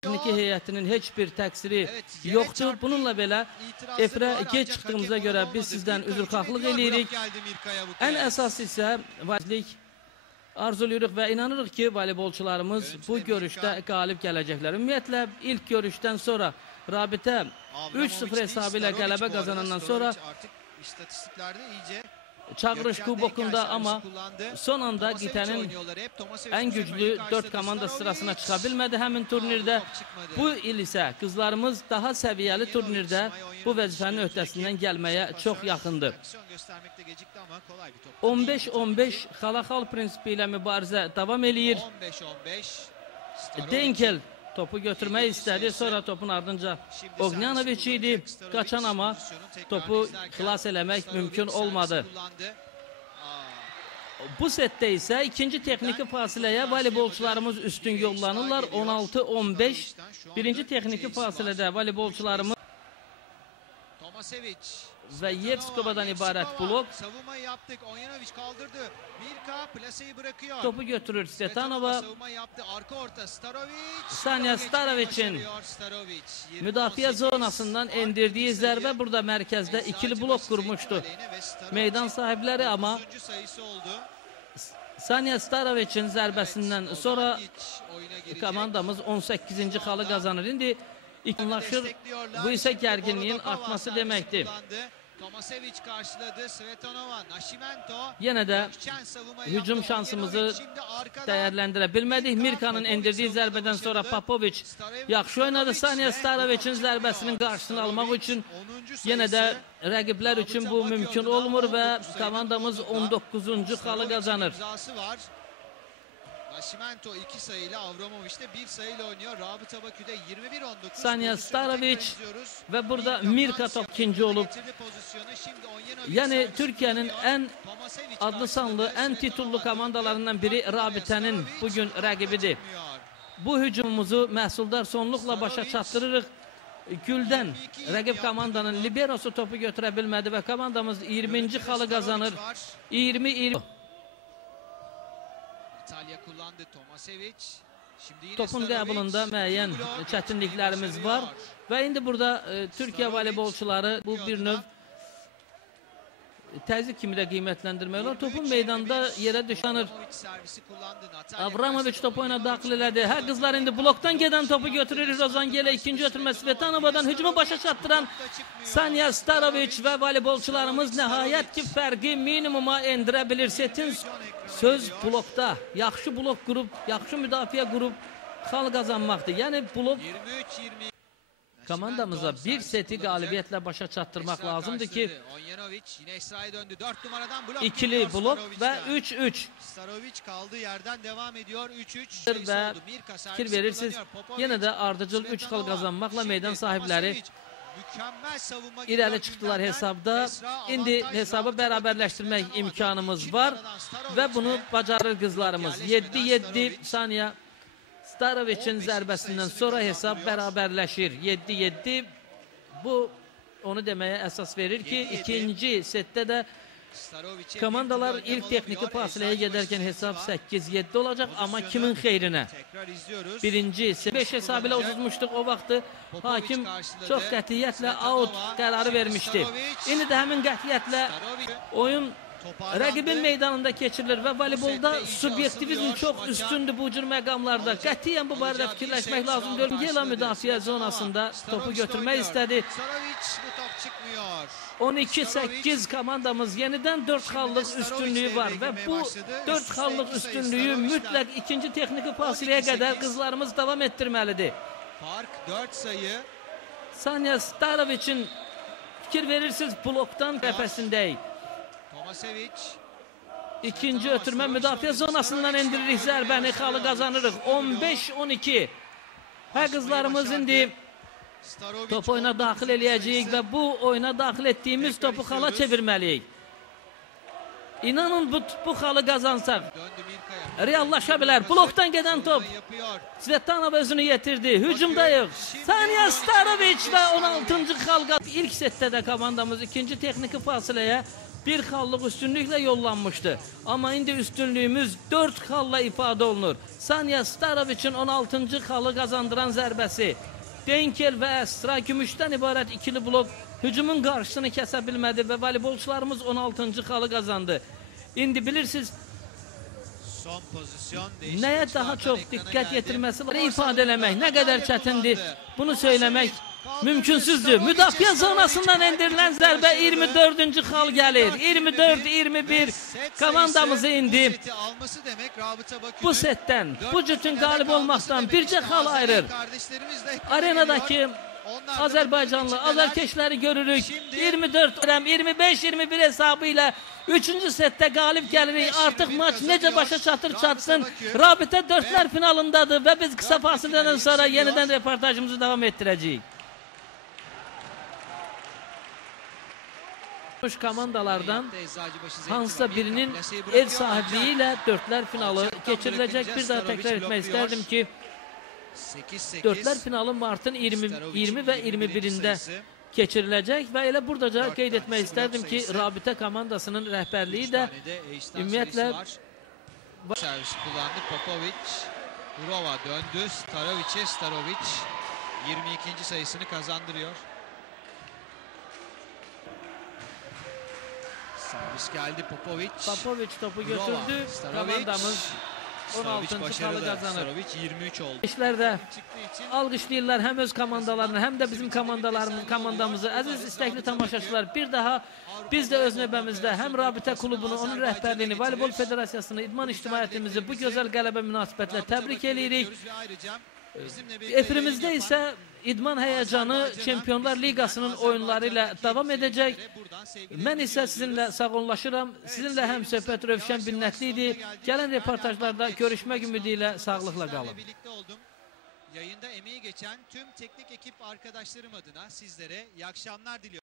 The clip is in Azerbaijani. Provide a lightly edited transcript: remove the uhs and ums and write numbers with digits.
Texniki heyətinin heç bir təqsiri yoxdur. Bununla belə efirə geç çıxdığımıza görə biz sizdən üzrxahlıq eləyirik. Ən əsas isə vazlik arzuluyuruq və inanırıq ki, voleybolçularımız bu görüşdə qalib gələcəklər. Ümumiyyətlə, ilk görüşdən sonra rabitə 3-0 hesabı ilə qələbə qazanandan sonra çağırış kubokunda ama son anda qitənin ən güclü 4 komanda sırasına çıxa bilmədi həmin turnirdə. Bu il isə qızlarımız daha səviyyəli turnirdə bu vəzifənin öhdəsindən gəlməyə çox yaxındır. 15-15 xala-xal prinsipi ilə mübarizə davam eləyir. Denkel topu götürmək istədi, sonra topun ardınca Ognjanoviç idi. Qaçan ama topu xilas eləmək mümkün olmadı. Bu setdə isə ikinci texniki fasiləyə voleybolçularımız üstün yollanırlar. 16-15. Birinci texniki fasilədə voleybolçularımız ve Yevskovadan ibarət blok. Topu götürür Svetanova. Sanya Staroviç'in müdafiə zonasından endirdiği zərbə burada mərkəzdə ikili blok qurmuşdu meydan sahibləri, ama Sanya Staroviç'in zərbəsindən sonra komandamız 18-ci xalı qazanır. İndi İkimlaşır. Bu ise gerginliğin artması demektir. Yine de hücum şansımızı değerlendirə bilmədik. Mirkanın endirdiği zərbeden sonra Popoviç yaxşı oynadı. Sanya Staroviç'in zərbəsinin qarşısını almaq üçün yine de rəqiblər üçün bu mümkün olmur və komandamız 19-cu xalı qazanır. Nascimento 2 sayıyla, Avramovic de 1 sayıyla oynuyor. Rabıta Bakü'de 21-19. Sanya Staroviç ve burada Mirka top ikinci olup. Yani Türkiye'nin en adlı sanlı, en titullu komandalarından biri Rabitənin bugün rəqibidir. Bu hücumumuzu məhsuldar sonluqla başa çatdırırıq. Güldən rəqib komandanın liberosu topu götürə bilmədi və komandamız 20-ci xalı qazanır. 20-20. Topun qəbulunda müəyyən çətinliklərimiz var və indi burada Türkiyə voleybolçuları bu bir növ təzyiq kimi də qiymətləndirmək olar. Topun meydanda yerə düşənir. Avramoviç topu oyuna daxil elədi. Hə, qızlar indi blokdan gedən topu götürür. Rozangelə ikinci ötürmə Svetanova'dan hücumu başa çatdıran Sanya Staroviç və voleybolçularımız nəhayət ki fərqi minimuma endirə bilir. Setin söz blokda. Yaxşı blok qurub, yaxşı müdafiə qurub xal qazanmaqdır. Yəni blok komandamıza bir seti qalibiyyətlə başa çatdırmaq lazımdır ki ikili blok və 3-3 və fikir verirsiniz, yenə də ardıcıl 3 xal qazanmaqla meydan sahibləri irəli çıxdılar hesabda. İndi hesabı bərabərləşdirmək imkanımız var və bunu bacarır qızlarımız. 7-7 Sanya Staroviç'in zərbəsindən sonra hesab bərabərləşir. 7-7. Bu onu deməyə əsas verir ki, ikinci setdə də komandalar ilk texniki fasiləyə gedərkən hesab 8-7 olacaq, amma kimin xeyrinə? Birinci 5 hesabı ilə uzutmuşduq o vaxtı. Hakim çox qətiyyətlə out qərarı vermişdi. İndi də həmin qətiyyətlə oyun rəqibin meydanında keçirilir və voleybolda subyektivizm çox üstündür bu cür məqamlarda. Qətiyyən bu barədə fikirləşmək lazımdır. Yela müdafiə zonasında topu götürmək istədi. 12-8 komandamız yenidən 4 xallıq üstünlüyü var və bu 4 xallıq üstünlüyü mütləq ikinci texniki fasiləyə qədər qızlarımız davam etdirməlidir. Fark 4 sayı. Sanya Staroviç'in fikir verirsiniz blokdan qəfəsindəyik. İkinci ötürmə müdafiə zonasından endiririk zərbəni, xalı qazanırıq. 15-12. Hə, qızlarımız indi top oyuna daxil eləyəcəyik və bu oyuna daxil etdiyimiz topu xala çevirməliyik. İnanın bu xalı qazansaq reallaşa bilər. Blokdan gedən top. Svetanova özünü yetirdi. Hücumdayıq. Sanya Staroviç və 16-cı xal qazanır. İlk setdə də komandamız ikinci texniki fasiləyə bir xallıq üstünlüklə yollanmışdı. Amma indi üstünlüyümüz 4 xalla ifadə olunur. Sanya Staroviçin 16-cı xalı qazandıran zərbəsi. Denkel və Əstra gümüşdən ibarət ikili blok hücumun qarşısını kəsə bilmədi və voleybolçularımız 16-cı xalı qazandı. İndi bilirsiniz, nəyə daha çox diqqət yetirməsi var, ifadə eləmək nə qədər çətindir, bunu söyləmək mümkünsüzdür. Müdafiə zonasından endirilən zərbə 24-cü xal gəlir. 24-21 komandamızı indi bu setdən, bu cütün qalib olmaqdan bircə xal ayırır. Arenadakı Azərbaycanlı, azərkeşləri görürük. 24-25-21 hesabı ilə 3-cü setdə qalib gəlirik. Artıq maç necə başa çatır çatsın. Rabitə dördlər finalındadır və biz qısa fasilədən sonra yenidən reportajımızı davam etdirəcəyik. Komandalardan hansısa birinin ev sahibliyi ilə dördlər finalı keçiriləcək. Bir daha təkrar etmək istərdim ki, dördlər finalı martın 20 və 21-də keçiriləcək və elə buradaca qeyd etmək istərdim ki, Rabitə komandasının rəhbərliyi də ümumiyyətlə servis kullandı. Popovic, Urova döndü. Starovic 22. sayısını kazandırıyor. Servis geldi. Popovic topu götürdü. Komandamız 16-cı xalı qazanır. 23 oldu. İşlər də alqışlayırlar həm öz komandalarını, həm də bizim komandamızı. Əziz istəkli tamaşaçılar, bir daha biz də öz növbəmizdə həm Rabitə klubunu, onun rəhbərliyini, Voleybol Federasiyasını, idman ictimaiyyətimizi bu gözəl qələbə münasibətlə təbrik edirik. Efirimizdə isə idman həyəcanı Çempionlar Liqasının oyunları ilə davam edəcək. Mən isə sizinlə sağollaşıram. Sizinlə həm söhbət Rövşən Binnətli idi. Gələn reportajlarda görüşmək ümidi ilə sağlıqla qalın. Yayında emeği geçen tüm teknik ekip arkadaşlarım adına sizlere iyi akşamlar diliyorum.